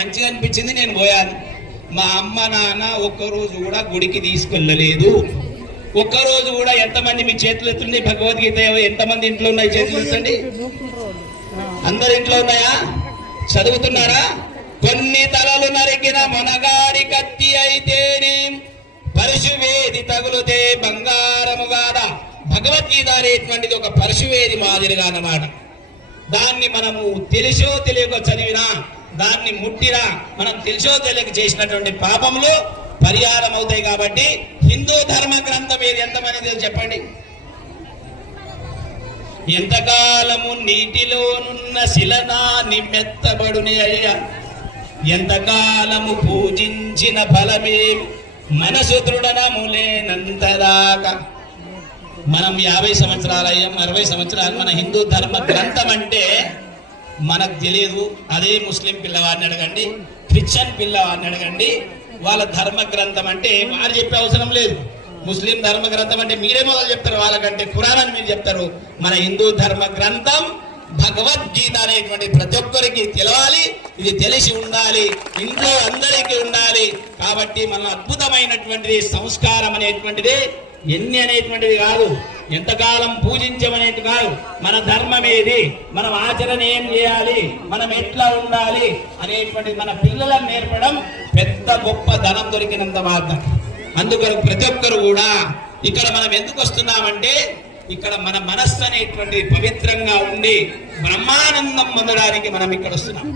మంచిగా అనిపించింది నేను పోయాను. మా అమ్మ నాన్న ఒక్కరోజు కూడా గుడికి తీసుకెళ్ళలేదు. ఒక్కరోజు కూడా ఎంతమంది మీ చేతులు ఎత్తుండే భగవద్గీత ఎంతమంది ఇంట్లో ఉన్నాయి చేతులు ఎత్తండి? అందరి ఇంట్లో ఉన్నాయా? చదువుతున్నారా? కొన్ని తలలు నరికిన మనగారి కత్తి అయితేనే పరశువేది తగులుతే బంగారము కాదా భగవద్గీత అనేటువంటిది ఒక పరశువేది మాదిరిగా అన్నమాట. దాన్ని మనము తెలిసో తెలియక చదివినా దాన్ని ముట్టినా మనం తెలిసో తెలియక చేసినటువంటి పాపములు పరిహారం అవుతాయి కాబట్టి హిందూ ధర్మ గ్రంథం ఏది ఎంతమంది తెలుసు చెప్పండి? ఎంతకాలము నీటిలోనున్న శిలనాన్ని మెత్తబడుని అయ్యా. ఎంతకాలము పూజించిన ఫలమే మనసు దృఢనములేనంతదాకా మనం యాభై సంవత్సరాలు అయ్యాం అరవై సంవత్సరాలు మన హిందూ ధర్మ గ్రంథం అంటే మనకు తెలియదు. అదే ముస్లిం పిల్లవాడిని అడగండి క్రిస్టియన్ పిల్లవాడిని అడగండి వాళ్ళ ధర్మ గ్రంథం అంటే వారు చెప్పే అవసరం లేదు. ముస్లిం ధర్మ గ్రంథం అంటే మీరే మొదలు చెప్తారు వాళ్ళకంటే ఖురాన్ అని మీరు చెప్తారు. మన హిందూ ధర్మ గ్రంథం భగవద్గీత అనేటువంటి ప్రతి ఒక్కరికి తెలవాలి. ఇది తెలిసి ఉండాలి ఇంట్లో అందరికీ ఉండాలి. కాబట్టి మన అద్భుతమైనటువంటిది సంస్కారం అనేటువంటిది ఎన్ని అనేటువంటిది కాదు. ఎంతకాలం పూజించమనేది కాదు. మన ధర్మం ఏది మనం ఆచరణ ఏం చేయాలి? మనం ఎట్లా ఉండాలి? అనేటువంటిది మన పిల్లలను నేర్పడం పెద్ద గొప్ప ధనం దొరికినంత మాత్రం. అందుకని ప్రతి ఒక్కరు కూడా ఇక్కడ మనం ఎందుకు వస్తున్నామంటే ఇక్కడ మన మనస్సు అనేటువంటి పవిత్రంగా ఉండి బ్రహ్మానందం పొందడానికి మనం ఇక్కడ వస్తున్నాం.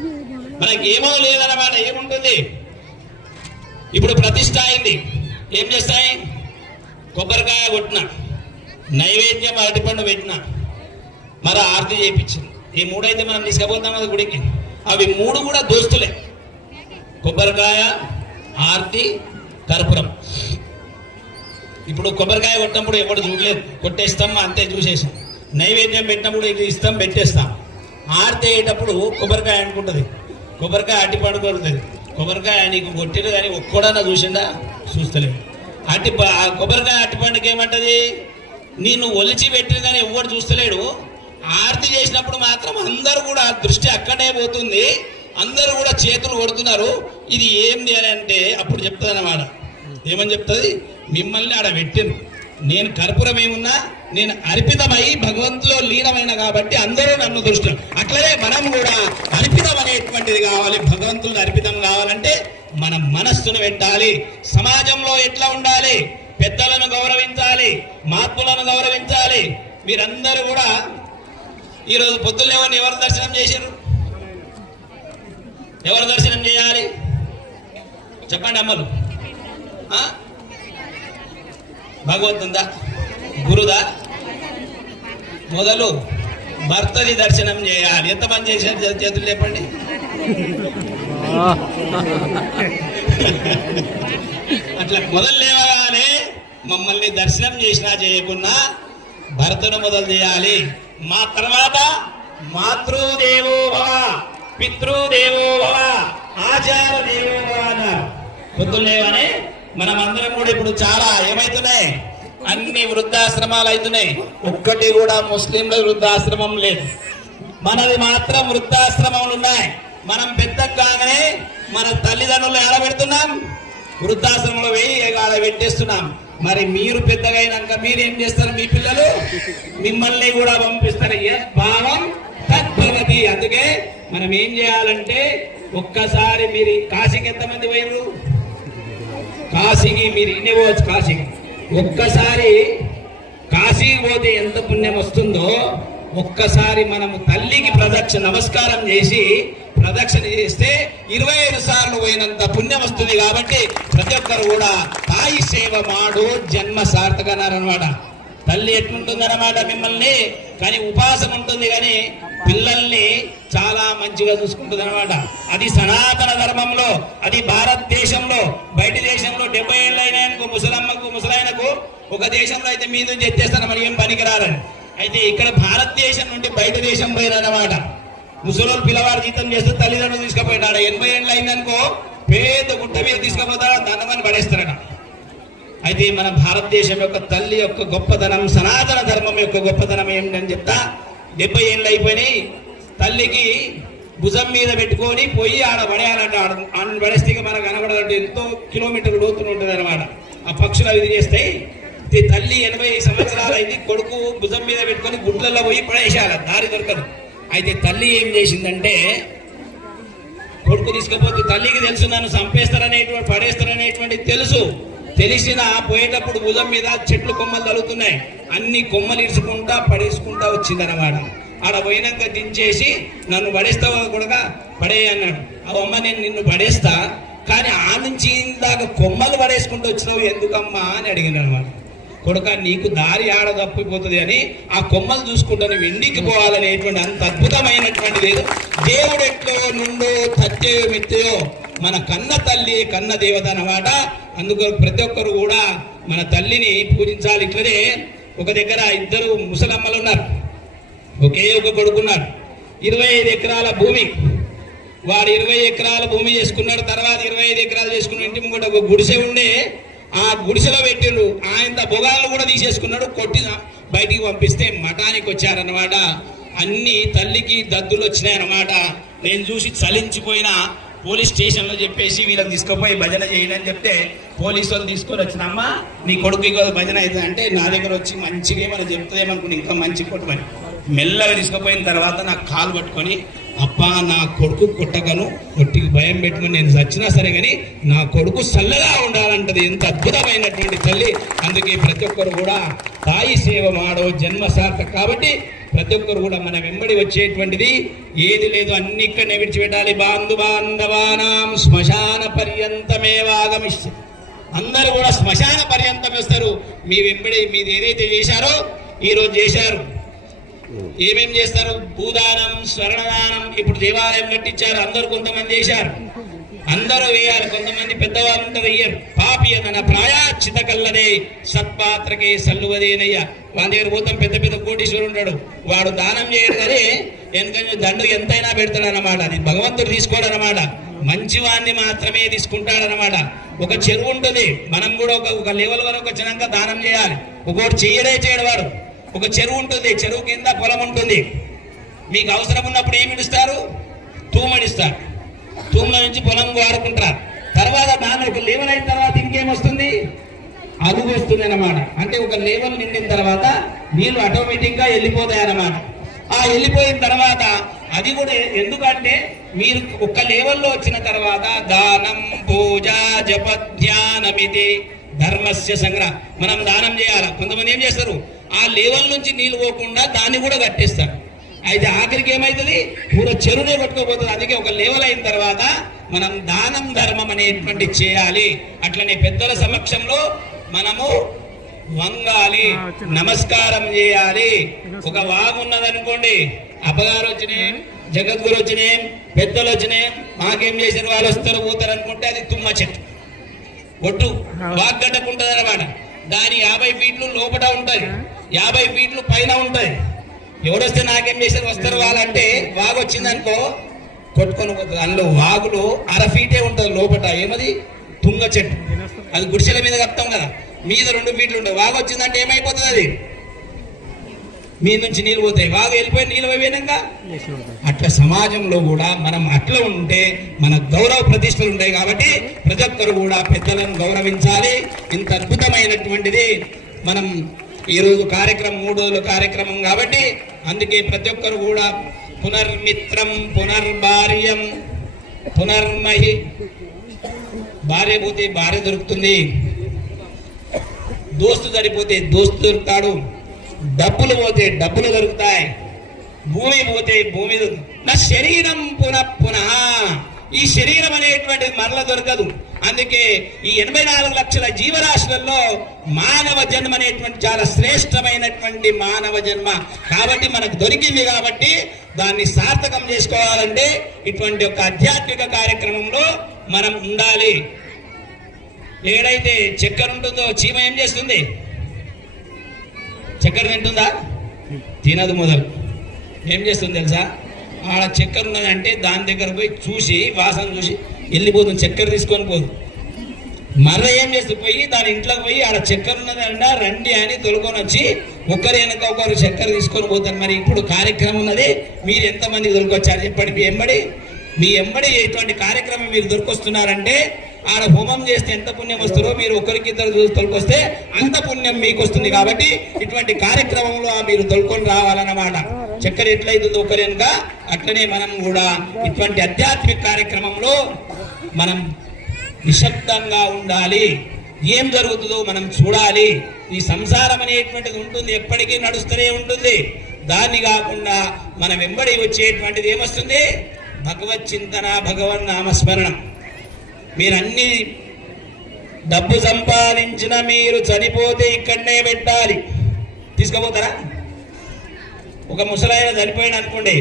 మనకి ఏమో లేదన్నమాట ఏముంటుంది? ఇప్పుడు ప్రతిష్ట అయింది. ఏం చేస్తాయి? కొబ్బరికాయ కొట్టినాడు నైవేద్యం అరటిపండు పెట్టిన. మరి ఆర్తి చేయించింది. ఈ మూడైతే మనం తీసుకుపోతాం అది గుడికి. అవి మూడు కూడా దోస్తులే. కొబ్బరికాయ ఆర్తి కర్పూరం. ఇప్పుడు కొబ్బరికాయ కొట్టినప్పుడు ఎవడు చూడలేదు. కొట్టేస్తాం అంతే చూసేసాం. నైవేద్యం పెట్టినప్పుడు ఇది ఇస్తాం పెట్టేస్తాం. ఆర్తి అయ్యేటప్పుడు కొబ్బరికాయ అనుకుంటుంది. కొబ్బరికాయ అట్టి పండు కొడుతుంది. కొబ్బరికాయ నీకు కొట్టిరు కానీ ఒక్కడన్నా చూసిండా? చూస్తలేదు. అట్టి ప- ఆ కొబ్బరికాయ అట్టి పండుగ ఏమంటది? నేను ఒలిచి పెట్టిరు ఎవడు చూస్తలేడు. ఆర్తి చేసినప్పుడు మాత్రం అందరూ కూడా దృష్టి అక్కడే పోతుంది. అందరూ కూడా చేతులు కొడుతున్నారు. ఇది ఏంది అని అంటే అప్పుడు చెప్తుంది అన్నమాట ఏమని చెప్తుంది? మిమ్మల్ని ఆడ పెట్టిను నేను కర్పూరం ఏమున్నా నేను అర్పితమై భగవంతులో లీనమైన కాబట్టి అందరూ నన్ను దృష్టి అట్లనే మనం కూడా అర్పితం అనేటువంటిది కావాలి భగవంతుని అర్పితం కావాలంటే మన మనస్సును పెట్టాలి. సమాజంలో ఎట్లా ఉండాలి? పెద్దలను గౌరవించాలి మహాత్ములను గౌరవించాలి. మీరందరూ కూడా ఈరోజు పొద్దున్న ఎవరిని ఎవరు దర్శనం చేశారు? ఎవరు దర్శనం చేయాలి? చెప్పండి అమ్మలు. ఆ? భగవంతుందా? గురుదా? మొదలు భర్తది దర్శనం చేయాలి. ఎంతమంది చేశారు చేతులు చెప్పండి? అట్లా మొదలు లేవగానే మమ్మల్ని దర్శనం చేసినా చేయకున్నా భర్తను మొదలు చేయాలి. మా తర్వాత మాతృదేవో భవ పితృదేవో భవ ఆచార దేవో భవ అన్నారు. మనం అందరం కూడా ఇప్పుడు చాలా ఏమైతున్నాయి? అన్ని వృద్ధాశ్రమాలు అవుతున్నాయి. ఒక్కటి కూడా ముస్లింల వృద్ధాశ్రమం లేదు. మనది మాత్రం వృద్ధాశ్రమములు ఉన్నాయి. మనం పెద్ద కాగానే మన తల్లిదండ్రులు ఎలా పెడుతున్నాం? వృద్ధాశ్రమంలో వేయి ఆడ పెట్టేస్తున్నాం. మరి మీరు పెద్దగా అయినాక మీరు ఏం చేస్తారు మీ పిల్లలు? మిమ్మల్ని కూడా పంపిస్తారు. ఎస్ భావం తద్భవతి అందుకే మనం ఏం చేయాలంటే ఒక్కసారి మీరు కాశీకి ఎంతమంది పోయినరు కాశీకి మీరు ఇన్ని పోవచ్చు కాశీకి. ఒక్కసారి కాశీకి పోతే ఎంత పుణ్యం వస్తుందో ఒక్కసారి మనము తల్లికి ప్రదక్షిణ నమస్కారం చేసి ప్రదక్షిణ చేస్తే ఇరవై ఐదు సార్లు పోయినంత పుణ్యం వస్తుంది కాబట్టి ప్రతి ఒక్కరు కూడా తాయి సేవ మాడు జన్మ సార్థకన్నారనమాట తల్లి ఎట్లుంటుందన్నమాట మిమ్మల్ని? కానీ ఉపాసం ఉంటుంది కానీ పిల్లల్ని చాలా మంచిగా చూసుకుంటుంది అనమాట అది సనాతన ధర్మంలో అది భారతదేశంలో బయట దేశంలో డెబ్బై ఏళ్ళు అయినాయనుకో ముసలమ్మకు ముసలాయనకు ఒక దేశంలో అయితే మీ నుంచి ఎత్తేస్తాను మరి ఏం పనికిరారని? అయితే ఇక్కడ భారతదేశం నుండి బయట దేశం పోయినమాట ముసలోళ్ళు పిల్లవాడు జీతం చేస్తే తల్లిదండ్రులు తీసుకుపోయినాడు. ఎనభై ఏళ్ళు అయిందనుకో పేద గుట్ట మీద తీసుకుపోతాడు దండమని పడేస్తారట అయితే మన భారతదేశం యొక్క తల్లి యొక్క గొప్పతనం సనాతన ధర్మం యొక్క గొప్పతనం ఏమిటని చెప్తా డెబ్బై ఏళ్ళు అయిపోయినాయి. తల్లికి భుజం మీద పెట్టుకొని పోయి ఆడ పడేయాలంట. ఆడ పడేస్తే మనకు కనబడదంటే ఎంతో కిలోమీటర్లు లోతులు ఉంటుంది అనమాట ఆ పక్షులు అవి చేస్తాయి తల్లి ఎనభై సంవత్సరాలు అయింది కొడుకు భుజం మీద పెట్టుకొని గుడ్లలో పోయి పడేసేయాలి. దారి దొరకదు. అయితే తల్లి ఏం చేసిందంటే కొడుకు తీసుకపోతే తల్లికి తెలుసు నన్ను చంపేస్తారనేటువంటి పడేస్తారనేటువంటి తెలుసు. తెలిసిన పోయేటప్పుడు భుజం మీద చెట్లు కొమ్మలు తలుగుతున్నాయి అన్ని కొమ్మలు ఇరుచుకుంటా పడేసుకుంటా వచ్చిందనమాట ఆడ పోయినాక దించేసి నన్ను పడేస్తావా కూడా పడే అన్నాడు. అమ్మ నేను నిన్ను పడేస్తా కానీ ఆ నుంచి ఇందాక కొమ్మలు పడేసుకుంటూ వచ్చినావు ఎందుకమ్మా? అని అడిగిన అనమాట కొడుక నీకు దారి ఆడ తప్పిపోతుంది అని ఆ కొమ్మలు చూసుకుంటాను వెండికి పోవాలనేటువంటి అంత అద్భుతమైనటువంటి లేదు. దేవుడు ఎట్లో నుండో తట్టేయో మెత్తయో మన కన్న తల్లి కన్న దేవత అన్నమాట. అందుకు ప్రతి ఒక్కరు కూడా మన తల్లిని పూజించాలి. ఇట్లనే ఒక దగ్గర ఇద్దరు ముసలమ్మలు ఉన్నారు. ఒకే ఒక కొడుకున్నాడు. ఇరవై ఐదు ఎకరాల భూమి. వాడు ఇరవై ఎకరాల భూమి చేసుకున్నాడు. తర్వాత ఇరవై ఐదు ఎకరాలు చేసుకున్న ఇంటి ముంగట ఒక గుడిసె ఉండే ఆ గుడిసెలో పెట్టిండు. ఆయన భుగాలను కూడా తీసేసుకున్నాడు కొట్టి బయటికి పంపిస్తే మఠానికి వచ్చారన్నమాట. అన్ని తల్లికి దద్దులు వచ్చినాయన్నమాట. నేను చూసి చలించిపోయిన పోలీస్ స్టేషన్లో చెప్పేసి వీళ్ళని తీసుకుపోయి భజన చేయండి అని చెప్తే పోలీసు వాళ్ళు తీసుకొని వచ్చినమ్మా నీ కొడుకు ఇగో భజన అవుతుంది అంటే నా దగ్గర వచ్చి మంచిగా ఏమైనా చెప్తుందేమనుకుని ఇంకా మంచి కొట్టుకొని మెల్లగా తీసుకుపోయిన తర్వాత నాకు కాలు పట్టుకొని అప్ప నా కొడుకు కొట్టగను కొట్టికి భయం పెట్టుకుని నేను చచ్చినా సరే కానీ నా కొడుకు చల్లగా ఉండాలంటది. ఎంత అద్భుతమైనటువంటి తల్లి. అందుకే ప్రతి ఒక్కరు కూడా తాయి సేవ మాడో జన్మ సార్థక. కాబట్టి ప్రతి ఒక్కరు కూడా మన వెంబడి వచ్చేటువంటిది. ఏది లేదు అన్ని ఇక్కడనే విడిచిపెట్టాలి. బాంధు బాంధవానాం శ్మశాన పర్యంతమేవాగమిష్య అందరూ కూడా శ్మశాన పర్యంతం వస్తారు. మీ వెంబడి మీది ఏదైతే చేశారో ఈరోజు చేశారు. ఏమేం చేస్తారు? భూదానం స్వర్ణదానం. ఇప్పుడు దేవాలయం కట్టించారు. అందరూ కొంతమంది చేశారు అందరూ వేయాలి. కొంతమంది పెద్దవాళ్ళు ఉంటే వేయరు. పాపి అన్న ప్రాయాచిత కల్లదే సత్పాత్రకే సల్లువదేనయ్య. వాళ్ళ దగ్గర పోతాం పెద్ద పెద్ద కోటీశ్వరుడు ఉంటాడు. వాడు దానం చేయడు కానీ ఎందుకంటే దండు ఎంతైనా పెడతాడు అన్నమాట అది భగవంతుడు తీసుకోడు మంచివాన్ని మాత్రమే తీసుకుంటాడనమాట ఒక చెరువు ఉంటుంది. మనం కూడా ఒక ఒక లెవెల్ వరకు వచ్చినాక దానం చేయాలి. ఒకటి చేయడే చేయడు వాడు. ఒక చెరువు ఉంటుంది చెరువు కింద పొలం ఉంటుంది. మీకు అవసరం ఉన్నప్పుడు ఏమి ఇస్తారు తూమడిస్తారు తూముల నుంచి పొలం వాడుకుంటారు. తర్వాత దాని ఒక లెవెల్ అయిన తర్వాత ఇంకేమొస్తుంది అలుగు వస్తుంది అన్నమాట. అంటే ఒక లెవెల్ నిండిన తర్వాత నీళ్ళు ఆటోమేటిక్గా వెళ్ళిపోతాయి అన్నమాట. ఆ వెళ్ళిపోయిన తర్వాత అది కూడా ఎందుకంటే మీరు ఒక లెవెల్లో వచ్చిన తర్వాత దానం పూజ జప ధ్యానమితి ధర్మస్య సంగ్రహ. మనం దానం చేయాలి? కొంతమంది ఏం చేస్తారు? ఆ లెవెల్ నుంచి నీళ్ళు పోకుండా దాన్ని కూడా కట్టేస్తారు. అయితే ఆఖరికి ఏమవుతుంది పూర చెరువునే కొట్టుకోపోతుంది అందుకే ఒక లెవెల్ అయిన తర్వాత మనం దానం ధర్మం అనేటువంటి చేయాలి. అట్లనే పెద్దల సమక్షంలో మనము వంగాలి నమస్కారం చేయాలి. ఒక వాగు ఉన్నదనుకోండి అపగారు వచ్చినాయి జగద్గురు వచ్చినాయి పెద్దలు వచ్చినాయి మాకేం చేసిన వాళ్ళు వస్తారు పోతారు అనుకుంటే అది తుమ్మ చెట్టు. ఒట్టు వాగ్గడ్డకుంటది అనమాట దాని యాభై ఫీట్లు లోపల ఉంటాయి. యాభై ఫీట్లు పైన ఉంటది ఎవడొస్తే నాకేం చేశారు? వస్తారు వాళ్ళంటే వాగు వచ్చింది అనుకో కొట్టుకొని పోతుంది అందులో వాగులో అర ఫీటే ఉంటుంది లోపల ఏమది? తుంగ చెట్టు. అది గుడిసెల మీద కప్తాం కదా. మీద రెండు ఫీట్లు ఉంటాయి వాగు వచ్చిందంటే ఏమైపోతుంది అది? మీ నుంచి నీళ్ళు పోతాయి. బాగా వెళ్ళిపోయి నీళ్ళు పోయినాక? అట్లా సమాజంలో కూడా మనం అట్లా ఉంటే మన గౌరవ ప్రతిష్టలు ఉంటాయి కాబట్టి ప్రతి ఒక్కరు కూడా పెద్దలను గౌరవించాలి. ఇంత అద్భుతమైనటువంటిది మనం ఈరోజు కార్యక్రమం మూడు రోజుల కార్యక్రమం కాబట్టి అందుకే ప్రతి ఒక్కరు కూడా పునర్మిత్రం పునర్భార్యం పునర్మహి. భార్య పోతే భార్య దొరుకుతుంది. దోస్తు సరిపోతే దోస్తు దొరుకుతాడు. డబ్బులు పోతే డబ్బులు దొరుకుతాయి. భూమి పోతే భూమి నా శరీరం పునః పునః ఈ శరీరం అనేటువంటిది మరల దొరకదు. అందుకే ఈ ఎనభై నాలుగు లక్షల జీవరాశులలో మానవ జన్మ అనేటువంటి చాలా శ్రేష్టమైనటువంటి మానవ జన్మ. కాబట్టి మనకు దొరికింది కాబట్టి దాన్ని సార్థకం చేసుకోవాలంటే ఇటువంటి ఒక ఆధ్యాత్మిక కార్యక్రమంలో మనం ఉండాలి. ఏడైతే చక్కెర ఉంటుందో చీమ ఏం చేస్తుంది? చక్కెర తింటుందా? తినదు మొదలు. ఏం చేస్తుంది తెలుసా? ఆడ చక్కెర ఉన్నదంటే దాని దగ్గర పోయి చూసి వాసన చూసి వెళ్ళిపోతుంది చక్కెర తీసుకొని పోదు. మర్ర ఏం చేస్తుంది? పోయి దాని ఇంట్లోకి పోయి ఆడ చక్కెర ఉన్నదంట రండి అని తొలుకొని వచ్చి ఒకరి వెనక ఒకరు చక్కెర తీసుకొని పోతారు. మరి ఇప్పుడు కార్యక్రమం ఉన్నది మీరు ఎంతమంది దొరికొచ్చారు చెప్పండి మీ ఎంబడి? మీ ఎంబడి ఇటువంటి కార్యక్రమం మీరు దొరికొస్తున్నారంటే ఆడ హోమం చేస్తే ఎంత పుణ్యం వస్తుందో మీరు ఒకరికి ఇద్దరు తొలకొస్తే అంత పుణ్యం మీకు వస్తుంది కాబట్టి ఇటువంటి కార్యక్రమంలో మీరు తొలుకొని రావాలన్నమాట. చక్కెర ఎట్లయితుందో ఒకరి అట్లనే మనం కూడా ఇటువంటి ఆధ్యాత్మిక కార్యక్రమంలో మనం నిశ్శబ్దంగా ఉండాలి. ఏం జరుగుతుందో మనం చూడాలి. ఈ సంసారం అనేటువంటిది ఉంటుంది ఎప్పటికీ నడుస్తూనే ఉంటుంది. దాన్ని కాకుండా మనం వెంబడి వచ్చేటువంటిది ఏమొస్తుంది? భగవత్ చింతన భగవన్ నామస్మరణం మీరు అన్ని డబ్బు సంపాదించిన మీరు చనిపోతే ఇక్కడనే పెట్టాలి. తీసుకుపోతారా? ఒక ముసలాయన చనిపోయాడు అనుకోండి.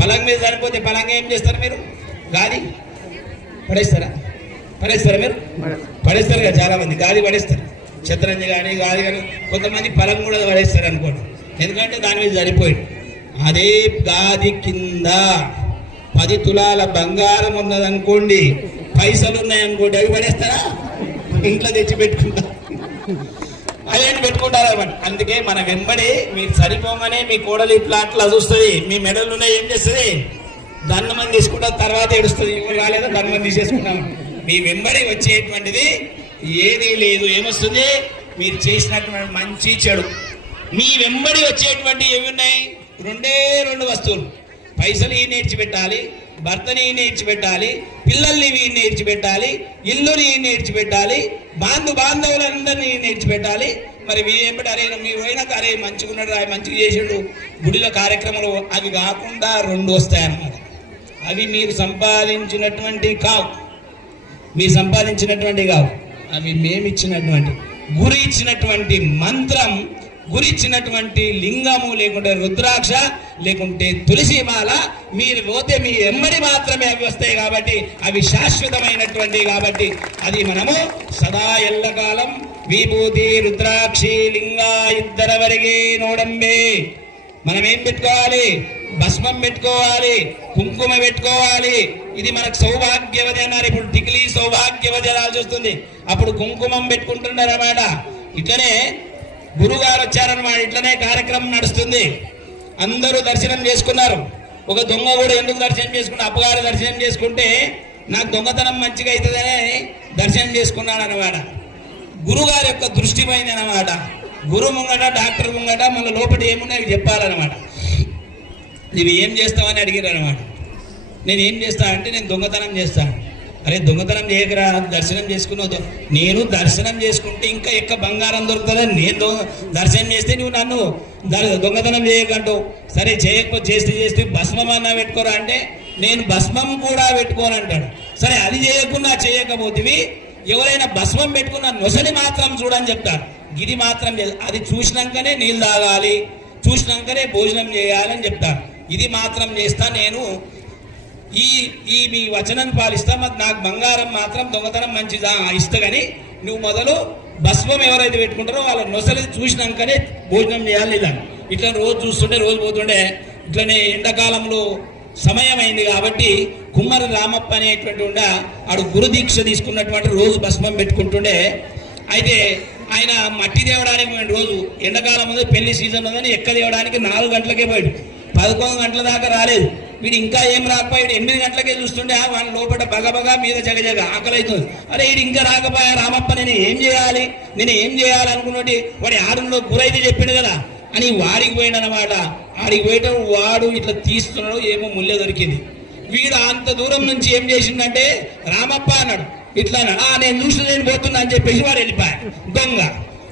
పలంగ మీద చనిపోతే పలంగ ఏం చేస్తారు మీరు? గాలి పడేస్తారా? పడేస్తారా మీరు? పడేస్తారు కదా చాలామంది. గాలి పడేస్తారు. చిత్రంజి కానీ గాలి కానీ కొంతమంది పలం కూడా పడేస్తారు అనుకోండి. ఎందుకంటే దాని మీద చనిపోయాడు. అదే గాది కింద. పది తులాల బంగారం ఉన్నదనుకోండి పైసలు ఉన్నాయనుకోండి అవి పడేస్తారా? ఇంట్లో తెచ్చి పెట్టుకుంటా. అదేంటి పెట్టుకుంటారా అందుకే మన వెంబడి మీరు సరిపోగానే మీ కోడలి ప్లాట్లు చూస్తుంది మీ మెడలు ఉన్నాయి ఏం చేస్తుంది? దండమని తీసుకుంటా తర్వాత ఏడుస్తుంది. ఇప్పుడు కాలేదో దండమని తీసేసుకుంటాం. మీ వెంబడి వచ్చేటువంటిది ఏదీ లేదు. ఏమొస్తుంది? మీరు చేసినటువంటి మంచి చెడు. మీ వెంబడి వచ్చేటువంటి ఏవి ఉన్నాయి? రెండే రెండు వస్తువులు. పైసలు ఈ నేర్చిపెట్టాలి భర్తని నేర్చిపెట్టాలి పిల్లల్ని ఈ నేర్చిపెట్టాలి ఇల్లుని నేర్చిపెట్టాలి బాంధు బాంధవులందరినీ నేర్చిపెట్టాలి మరి వీరేంబడి అరే మీరు పోయినాక అరే మంచిగున్నాడు రాయి మంచిగా చేసిండు. గుడిలో కార్యక్రమాలు అవి కాకుండా రెండు వస్తాయన్నమాట. అవి మీరు సంపాదించినటువంటి కావు. మీరు సంపాదించినటువంటి కావు. అవి మేమిచ్చినటువంటి గురి ఇచ్చినటువంటి మంత్రం గురిచ్చినటువంటి లింగము లేకుంటే రుద్రాక్ష లేకుంటే తులసిమాల మీరు పోతే మీ ఎమ్మడి మాత్రమే అవి వస్తాయి కాబట్టి అవి శాశ్వతమైనటువంటి కాబట్టి అది మనము సదా ఎల్లకాలం విభూతి రుద్రాక్షి లింగ ఇద్దరవరిగే నోడంబే. మనం ఏం పెట్టుకోవాలి? భస్మం పెట్టుకోవాలి కుంకుమ పెట్టుకోవాలి. ఇది మనకు సౌభాగ్యవతి అన్నారు. ఇప్పుడు టిక్లీ సౌభాగ్యవతి రాల్సి వస్తుంది. అప్పుడు కుంకుమం పెట్టుకుంటున్నారన్నమాట ఇట్లనే గురుగారు వచ్చారన్నమాట ఇట్లనే కార్యక్రమం నడుస్తుంది. అందరూ దర్శనం చేసుకున్నారు. ఒక దొంగ కూడా ఎందుకు దర్శనం చేసుకుంటే అప్పగారు దర్శనం చేసుకుంటే నాకు దొంగతనం మంచిగా అవుతుందని దర్శనం చేసుకున్నాడు అనమాట గురుగారి యొక్క దృష్టి పోయింది అనమాట గురు ముంగట డాక్టర్ ముంగట మన లోపల ఏమున్నాయి చెప్పాలన్నమాట. నువ్వు ఏం చేస్తావని అడిగారు అనమాట నేను ఏం చేస్తా అంటే నేను దొంగతనం చేస్తాను అరే దొంగతనం చేయకరా దర్శనం చేసుకున్నావు నేను దర్శనం చేసుకుంటే ఇంకా ఎక్క బంగారం దొరుకుతుందని నేను దొంగ దర్శనం చేస్తే నువ్వు నన్ను దొంగతనం చేయకంటూ సరే చేయకపోతే చేస్తే చేస్తే భస్మం అన్నా పెట్టుకోరా అంటే నేను భస్మం కూడా పెట్టుకోను అంటాడు. సరే అది చేయకుండా చేయకపోతేవి ఎవరైనా భస్మం పెట్టుకున్న నొసని మాత్రం చూడని చెప్తారు. గిరి మాత్రం అది చూసినాకనే నీళ్ళు తాగాలి. చూసినాకనే భోజనం చేయాలని చెప్తారు. ఇది మాత్రం చేస్తా నేను ఈ ఈ మీ వచనం పాలిస్తా మరి నాకు బంగారం మాత్రం దొంగతనం మంచిదా? ఇస్తా కానీ నువ్వు మొదలు భస్మం ఎవరైతే పెట్టుకుంటారో వాళ్ళ నొసలి చూసినాకనే భోజనం చేయాలి ఇలా. ఇట్లా రోజు చూస్తుంటే రోజు పోతుండే ఇట్లనే ఎండాకాలంలో సమయం అయింది కాబట్టి కుమ్మర రామప్ప అనేటువంటి ఉండ ఆడు గురు దీక్ష తీసుకున్నటువంటి రోజు భస్మం పెట్టుకుంటుండే. అయితే ఆయన మట్టి తేవడానికి రోజు. ఎండాకాలం ఉంది పెళ్ళి సీజన్ ఉందని ఎక్క తేవడానికి నాలుగు గంటలకే పోయాడు. పదకొండు గంటల దాకా రాలేదు. వీడు ఇంకా ఏం రాకపోయాడు ఎనిమిది గంటలకే చూస్తుండే ఆ వాళ్ళ లోపల బగబగా మీద జగజగ ఆకలి అరే వీడు ఇంకా రాకపోయా రామప్ప నేను ఏం చేయాలి? నేను ఏం చేయాలి అనుకున్నట్టు వాడి ఆరులో గురైతే చెప్పిండు కదా అని వాడికి పోయినమాట ఆడికి పోయటం వాడు ఇట్లా తీస్తున్నాడు ఏమో ముల్లె దొరికింది. వీడు అంత దూరం నుంచి ఏం చేసిందంటే రామప్ప అన్నాడు ఇట్లా అన్నాడు ఆ నేను చూసి నేను పోతున్నా అని చెప్పేసి వాడు వెళ్ళిపోయాడు. దొంగ.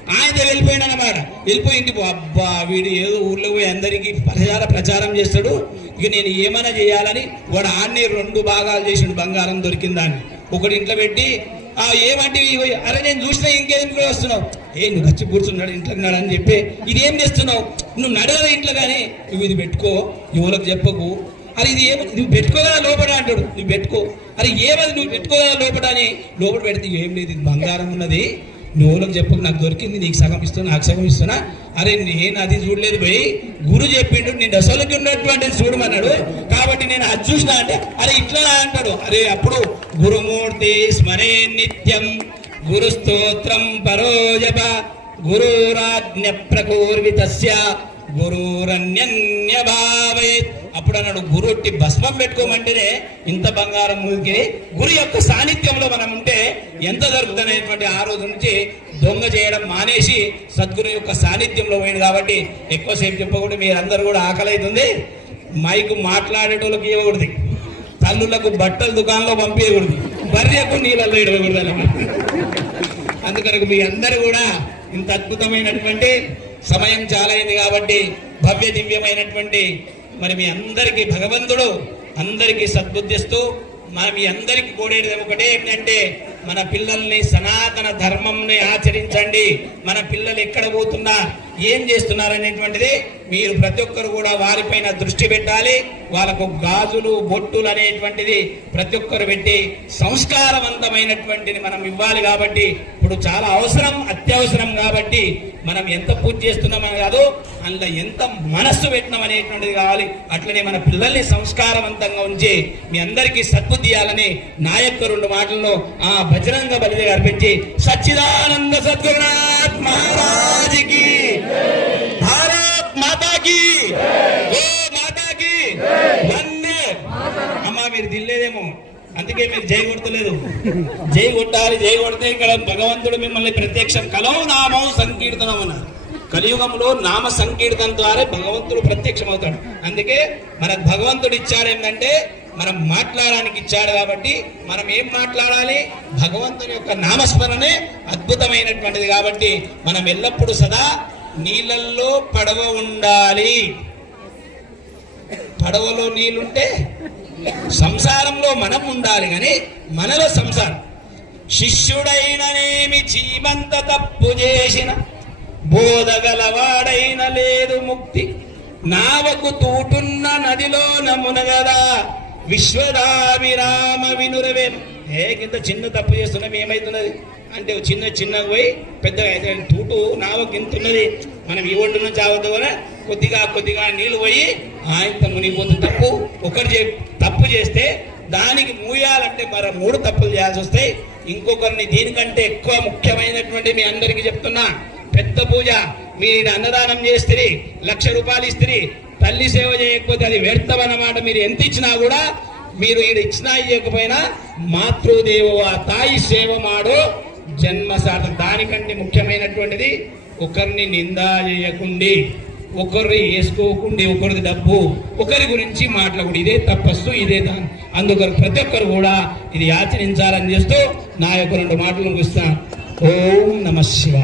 ఆయన వెళ్ళిపోయాడు అనమాట వెళ్ళిపోయి ఇంటికి అబ్బా వీడు ఏదో ఊర్లో పోయి అందరికీ ప్రచార ప్రచారం చేస్తాడు. ఇక నేను ఏమైనా చేయాలని వాడు ఆడిని రెండు భాగాలు చేసిండు. బంగారం దొరికిందాన్ని ఒకటి ఇంట్లో పెట్టి ఆ ఏమంటే అరే నేను చూసినా ఇంకేంట్లో వస్తున్నావు? ఏ నువ్వు వచ్చి కూర్చున్నాడు ఇంట్లో ఉన్నాడు అని చెప్పి ఇదేం చేస్తున్నావు? నువ్వు నడవదు ఇంట్లో కానీ. నువ్వు ఇది పెట్టుకో. ఎవరికి చెప్పకు. అరే ఇది ఏమి నువ్వు పెట్టుకోగల లోపల అంటాడు. నువ్వు పెట్టుకో. అరే ఏమది నువ్వు పెట్టుకోగల లోపల అని. లోపల పెడితే ఏం లేదు. ఇది బంగారం ఉన్నది. నువ్వులకు చెప్పకు నాకు దొరికింది నీకు సగం ఇస్తున్నా నాకు సగం ఇస్తున్నా. అరే నేను అది చూడలేదు పోయి గురు చెప్పిండు నేను అసలుకి ఉన్నటువంటిది చూడమన్నాడు. కాబట్టి నేను అది చూసినా అంటే అరే ఇట్లా అంటాడు. అరే అప్పుడు గురుమూర్తి స్మరే నిత్యం గురు స్తోత్రం పరోజప గురురాజ్ఞ ప్రకూర్వితస్య గురురన్యన్య భావేత్ అప్పుడు అన్నాడు గురుట్టి భస్మం పెట్టుకోమంటేనే ఇంత బంగారం ఊరికి. గురు యొక్క సాన్నిధ్యంలో మనం ఉంటే ఎంత దొరుకుతుందనేటువంటి ఆ రోజు నుంచి దొంగ చేయడం మానేసి సద్గురు యొక్క సాన్నిధ్యంలో పోయింది కాబట్టి ఎక్కువసేపు చెప్పకూడదు మీరందరూ కూడా ఆకలి అవుతుంది మైకు మాట్లాడేటోళ్ళకి ఇవ్వకూడదు. తల్లులకు బట్టల దుకాణంలో పంపించకూడదు బర్రెకు నీళ్ళల్లో ఇవ్వకూడదు అందుకని మీ అందరూ కూడా ఇంత అద్భుతమైనటువంటి సమయం చాలా అయింది కాబట్టి భవ్య దివ్యమైనటువంటి మరి మీ అందరికీ భగవంతుడు అందరికీ సద్బుద్ధిస్తూ మన మీ అందరికీ కోడేది ఒకటే ఏంటంటే మన పిల్లల్ని సనాతన ధర్మంని ఆచరించండి. మన పిల్లలు ఎక్కడ పోతున్నా ఏం చేస్తున్నారు అనేటువంటిది మీరు ప్రతి ఒక్కరు కూడా వారిపైన దృష్టి పెట్టాలి. వాళ్ళకు గాజులు బొట్టులు అనేటువంటిది ప్రతి ఒక్కరు పెట్టి సంస్కారవంతమైనటువంటిది మనం ఇవ్వాలి కాబట్టి ఇప్పుడు చాలా అవసరం అత్యవసరం కాబట్టి మనం ఎంత పూజ చేస్తున్నామని కాదు అందులో ఎంత మనస్సు పెట్టినాం అనేటువంటిది కావాలి. అట్లనే మన పిల్లల్ని సంస్కారవంతంగా ఉంచి మీ అందరికీ సద్బుద్ధి ఇవ్వాలని నా యొక్క రెండు మాటలను ఆ బజరంగ బలి అర్పించి సచ్చిదానంద సద్గురునాథ్ మహారాజుకి భారత్ మాతాకి ఓ మాతాకి వందే. అమ్మా మీరు దిల్లేదేమో అందుకే మీరు జై కొడతలేదు జై కొట్టాలి జై కొడితే ఇక్కడ భగవంతుడు మిమ్మల్ని ప్రత్యక్షం కలవు నామం సంకీర్తనం అన్నారు కలియుగంలో నామ సంకీర్తన ద్వారా భగవంతుడు ప్రత్యక్షం అవుతాడు అందుకే మనకు భగవంతుడు ఇచ్చారేంటంటే ఏంటంటే మనం మాట్లాడడానికి ఇచ్చాడు కాబట్టి మనం ఏం మాట్లాడాలి? భగవంతుని యొక్క నామస్మరణే అద్భుతమైనటువంటిది కాబట్టి మనం ఎల్లప్పుడూ సదా నీళ్ళల్లో పడవ ఉండాలి. పడవలో నీళ్ళుంటే సంసారంలో మనం ఉండాలి కానీ మనలో సంసారం. శిష్యుడైననేమి చీమంత తప్పు చేసిన బోధగలవాడైన లేదు ముక్తి. నావకు తూటున్న నదిలో నమునగదా విశ్వదావిరామ వినురవేను. ఏ కింద చిన్న తప్పు చేస్తున్నాం ఏమైతున్నది? అంటే చిన్న చిన్నగా పోయి పెద్దగా అయితే తూటు నావకు ఇంతున్నది మనం ఈ ఒడ్డు నుంచి ఆ కొద్దిగా కొద్దిగా నీళ్ళు పోయి ఆయంత మునిగిపోతుంది తప్పు ఒకరు చే- తప్పు చేస్తే దానికి మూయాలంటే మరి మూడు తప్పులు చేయాల్సి వస్తాయి. ఇంకొకరిని దీనికంటే ఎక్కువ ముఖ్యమైనటువంటి మీ అందరికీ చెప్తున్నా పెద్ద పూజ మీరు అన్నదానం చేస్తే లక్ష రూపాయలు ఇస్తే తల్లి సేవ చేయకపోతే అది వ్యర్థం అన్నమాట మీరు ఎంత ఇచ్చినా కూడా మీరు ఈడ ఇచ్చినా ఇవ్వకపోయినా మాతృదేవ తాయి సేవ మాడు జన్మ సార్థం దానికంటే ముఖ్యమైనటువంటిది ఒకరిని నిందా చేయకుండి. ఒకరి వేసుకోకుండా ఒకరిది డబ్బు ఒకరి గురించి మాట్లాడు. ఇదే తపస్సు ఇదే దాని. అందుకని ప్రతి ఒక్కరు కూడా ఇది ఆచరించాలని చేస్తూ నా యొక్క రెండు మాటలు ముగిస్తాను ఓం నమ శివాయ.